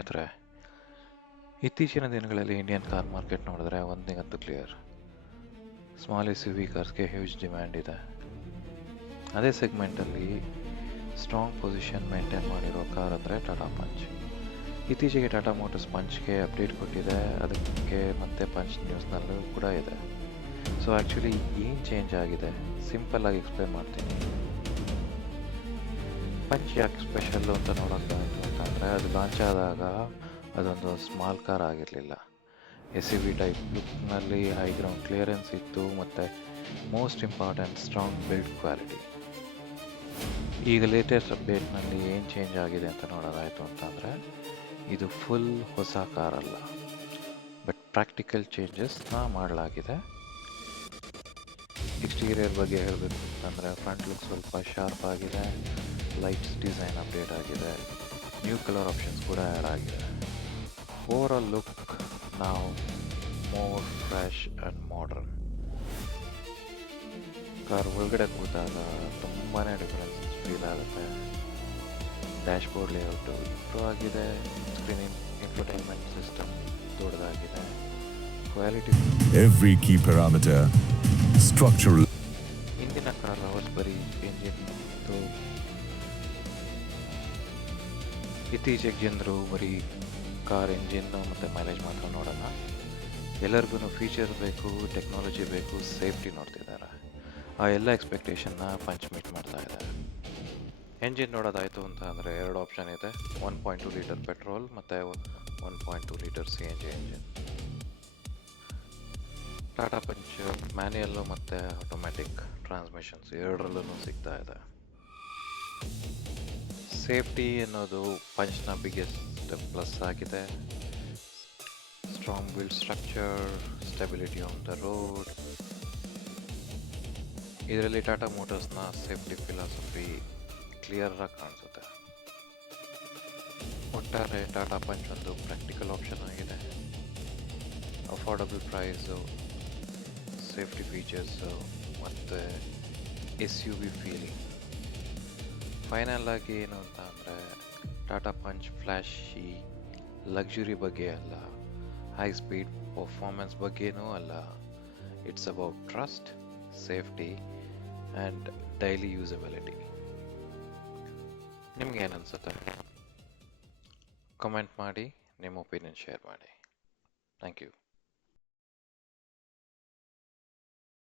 ಅಂದರೆ ಇತ್ತೀಚಿನ ದಿನಗಳಲ್ಲಿ ಇಂಡಿಯನ್ ಕಾರ್ ಮಾರ್ಕೆಟ್ ನೋಡಿದ್ರೆ ಒಂದಿಗಂತೂ ಕ್ಲಿಯರ್ ಸ್ಮಾಲ್ ಎಸ್ ವಿ ಕಾರ್ಸ್ಗೆ ಹ್ಯೂಜ್ ಡಿಮ್ಯಾಂಡ್ ಇದೆ. ಅದೇ ಸೆಗ್ಮೆಂಟಲ್ಲಿ ಸ್ಟ್ರಾಂಗ್ ಪೊಸಿಷನ್ ಮೇಂಟೈನ್ ಮಾಡಿರೋ ಕಾರ್ ಅಂದರೆ ಟಾಟಾ ಪಂಚ್ ಇತ್ತೀಚೆಗೆ ಟಾಟಾ ಮೋಟರ್ಸ್ ಪಂಚ್ಗೆ ಅಪ್ಡೇಟ್ ಕೊಟ್ಟಿದೆ. ಅದಕ್ಕೆ ಮತ್ತೆ ಪಂಚ್ ನ್ಯೂಸ್ನಲ್ಲೂ ಕೂಡ ಇದೆ. ಸೊ ಆ್ಯಕ್ಚುಲಿ ಏನು ಚೇಂಜ್ ಆಗಿದೆ? ಸಿಂಪಲ್ಲಾಗಿ ಎಕ್ಸ್ಪ್ಲೇನ್ ಮಾಡ್ತೀನಿ. ಪಂಚ್ ಯಾಕೆ ಸ್ಪೆಷಲ್ಲು ಅಂತ ನೋಡೋಕ್ಕಾಯ್ತು ಅಂತಂದರೆ ಅದು ಲಾಂಚ್ ಆದಾಗ ಅದೊಂದು ಸ್ಮಾಲ್ ಕಾರ್ ಆಗಿರಲಿಲ್ಲ. ಎಸ್ ಸಿ ಬಿ ಟೈಪ್ ಲುಕ್ನಲ್ಲಿ ಹೈ ಗ್ರೌಂಡ್ ಕ್ಲಿಯರೆನ್ಸ್ ಇತ್ತು ಮತ್ತು most important strong build quality ಈಗ ಲೇಟೆಸ್ಟ್ ಅಪ್ಡೇಟ್ನಲ್ಲಿ ಏನು ಚೇಂಜ್ ಆಗಿದೆ ಅಂತ ನೋಡೋದಾಯಿತು ಅಂತಂದರೆ ಇದು ಫುಲ್ ಹೊಸ ಕಾರಲ್ಲ ಬಟ್ ಪ್ರಾಕ್ಟಿಕಲ್ ಚೇಂಜಸ್ನ ಮಾಡಲಾಗಿದೆ. ಎಕ್ಸ್ಟೀರಿಯರ್ ಬಗ್ಗೆ ಹೇಳಬೇಕು ಅಂತಂದರೆ ಫ್ರಂಟ್ ಲುಕ್ ಸ್ವಲ್ಪ ಶಾರ್ಪ್ ಆಗಿದೆ. ಲೈಟ್ಸ್ ಡಿಸೈನ್ ಅಪ್ಡೇಟ್ ಆಗಿದೆ. ನ್ಯೂ ಕಲರ್ ಆಪ್ಷನ್ಸ್ ಕೂಡ ಆ್ಯಡ್ ಆಗಿದೆ. ಓವರ್ ಆಲ್ ಲುಕ್ ನಾವು more fresh and modern car ಒಳಗಡೆ ಕೂತಾಗ ತುಂಬಾ ಡಿಫರೆನ್ಸ್ ಫೀಲ್ ಆಗುತ್ತೆ. ಡ್ಯಾಶ್ ಬೋರ್ಡ್ ಲೇಔಟು ಇಂಪ್ರೂವ್ ಆಗಿದೆ ಸ್ಕ್ರೀನ್ ಇನ್ಫರ್ಟೈನ್ಮೆಂಟ್ ಸಿಸ್ಟಮ್ ದೊಡ್ಡದಾಗಿದೆ. Quality every key parameter, structural ಹಿಂದಿನ ಕಾರ್ ಅವರ್ಸ್ ಬರೀ ಎಂಜಿನ್ ಇತ್ತೀಚೆಗೆ ಜನರು ಬರೀ ಕಾರ್ ಇಂಜಿನ್ನು ಮತ್ತು ಮೈಲೇಜ್ ಮಾತ್ರ ನೋಡೋಲ್ಲ. ಎಲ್ಲರಿಗೂ ಫೀಚರ್ ಬೇಕು ಟೆಕ್ನಾಲಜಿ ಬೇಕು ಸೇಫ್ಟಿ ನೋಡ್ತಿದ್ದಾರೆ ಆ ಎಲ್ಲ ಎಕ್ಸ್ಪೆಕ್ಟೇಷನ್ನ ಪಂಚ್ ಮೀಟ್ ಮಾಡ್ತಾ ಇದ್ದಾರೆ. ಎಂಜಿನ್ ನೋಡೋದಾಯಿತು ಅಂತ ಅಂದರೆ ಎರಡು ಆಪ್ಷನ್ ಇದೆ. One point two litre petrol ಮತ್ತು one point two litre C N G engine Tata Punch manual ಮತ್ತು ಆಟೋಮ್ಯಾಟಿಕ್ ಟ್ರಾನ್ಸ್ಮಿಷನ್ಸ್ ಎರಡರಲ್ಲೂ ಸಿಗ್ತಾ ಇದೆ. ಸೇಫ್ಟಿ ಅನ್ನೋದು ಪಂಚ್ನ ಬಿಗ್ಗೆಸ್ಟ್ ಪ್ಲಸ್ ಆಗಿದೆ. Strong build structure stability on the road ಇದರಲ್ಲಿ ಟಾಟಾ ಮೋಟರ್ಸ್ನ ಸೇಫ್ಟಿ ಫಿಲಾಸಫಿ ಕ್ಲಿಯರ್ ಆಗಿ ಕಾಣಿಸುತ್ತೆ. ಒಟ್ಟಾರೆ ಟಾಟಾ ಪಂಚ್ ಒಂದು ಪ್ರಾಕ್ಟಿಕಲ್ ಆಪ್ಷನ್ ಆಗಿದೆ. ಅಫೋರ್ಡಬಲ್ ಪ್ರೈಸು ಸೇಫ್ಟಿ ಫೀಚರ್ಸು ಮತ್ತು S U V feeling final ಆಗಿ ಏನು ಅಂತ ಅಂದರೆ ಟಾಟಾ ಪಂಚ್ ಫ್ಲ್ಯಾಶಿ ಲಕ್ಸುರಿ ಬಗ್ಗೆ ಅಲ್ಲ ಹೈ ಸ್ಪೀಡ್ ಪರ್ಫಾರ್ಮೆನ್ಸ್ ಬಗ್ಗೆನೂ ಅಲ್ಲ. It's about trust safety and daily usability ನಿಮ್ಗೆ ಏನು ಅನಿಸುತ್ತೆ? ಕಮೆಂಟ್ ಮಾಡಿ, ನಿಮ್ಮ ಒಪಿನಿಯನ್ ಶೇರ್ ಮಾಡಿ. Thank you